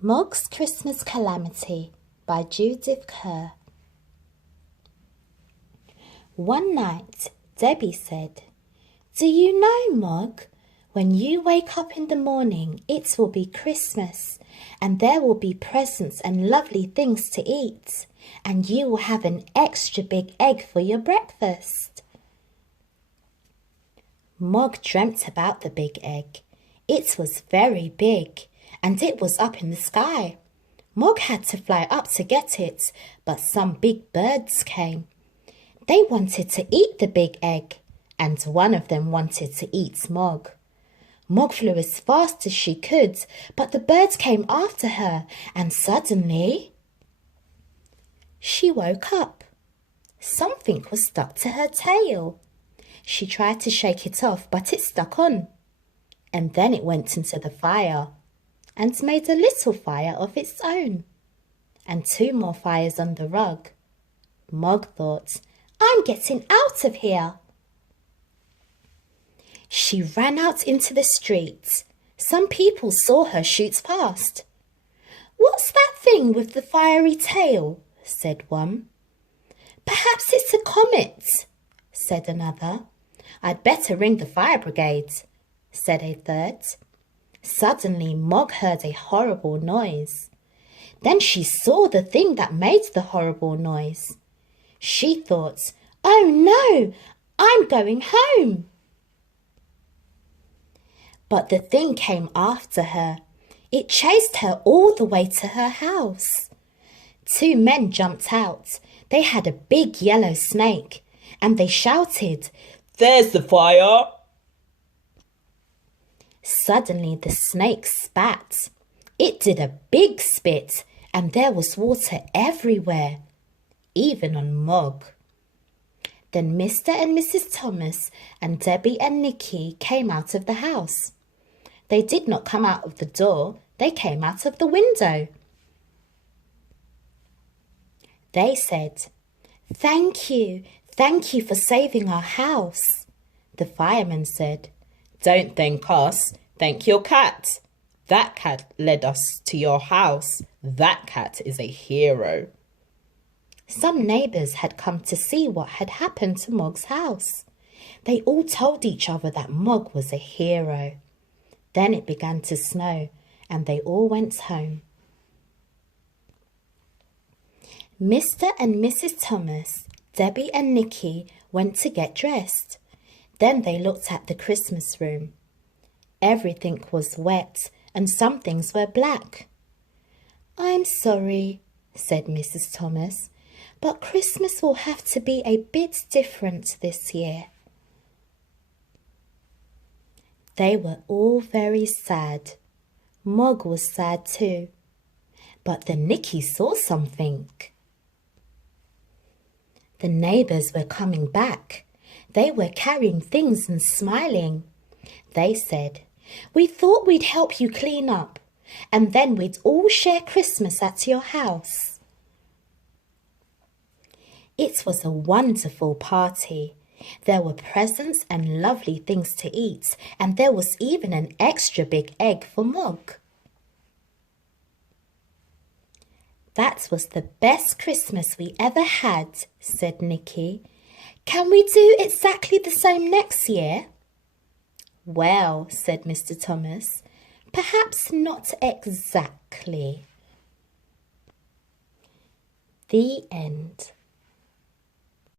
Mog's Christmas Calamity by Judith Kerr. One night, Debbie said, "Do you know, Mog, when you wake up in the morning, it will be Christmas, and there will be presents and lovely things to eat, and you will have an extra big egg for your breakfast." Mog dreamt about the big egg. It was very big, and it was up in the sky. Mog had to fly up to get it, but some big birds came. They wanted to eat the big egg, and one of them wanted to eat Mog. Mog flew as fast as she could, but the birds came after her, and suddenly she woke up. Something was stuck to her tail. She tried to shake it off, but it stuck on. And then it went into the fire and made a little fire of its own, and 2 more fires on the rug. Mog thought, "I'm getting out of here." She ran out into the street. Some people saw her shoot past. "What's that thing with the fiery tail?" said one. "Perhaps it's a comet," said another. "I'd better ring the fire brigade," said a third. Suddenly, Mog heard a horrible noise. Then she saw the thing that made the horrible noise. She thought, "Oh no, I'm going home." But the thing came after her. It chased her all the way to her house. 2 men jumped out. They had a big yellow snake, and they shouted, "There's the fire!" Suddenly the snake spat. It did a big spit, and there was water everywhere, even on Mog. Then Mr. and Mrs. Thomas and Debbie and Nicky came out of the house. They did not come out of the door, they came out of the window. They said, thank you for saving our house." The fireman said, "Don't thank us, thank your cat. That cat led us to your house. That cat is a hero." Some neighbours had come to see what had happened to Mog's house. They all told each other that Mog was a hero. Then it began to snow, and they all went home. Mr. and Mrs. Thomas, Debbie and Nicky went to get dressed. Then they looked at the Christmas room. Everything was wet, and some things were black. "I'm sorry," said Mrs. Thomas, "but Christmas will have to be a bit different this year." They were all very sad. Mog was sad too. But then Nicky saw something. The neighbours were coming back. They were carrying things and smiling. They said, "We thought we'd help you clean up, and then we'd all share Christmas at your house." It was a wonderful party. There were presents and lovely things to eat, and there was even an extra big egg for Mog. "That was the best Christmas we ever had," said Nicky. "Can we do exactly the same next year?" "Well," said Mr. Thomas, "perhaps not exactly." The end.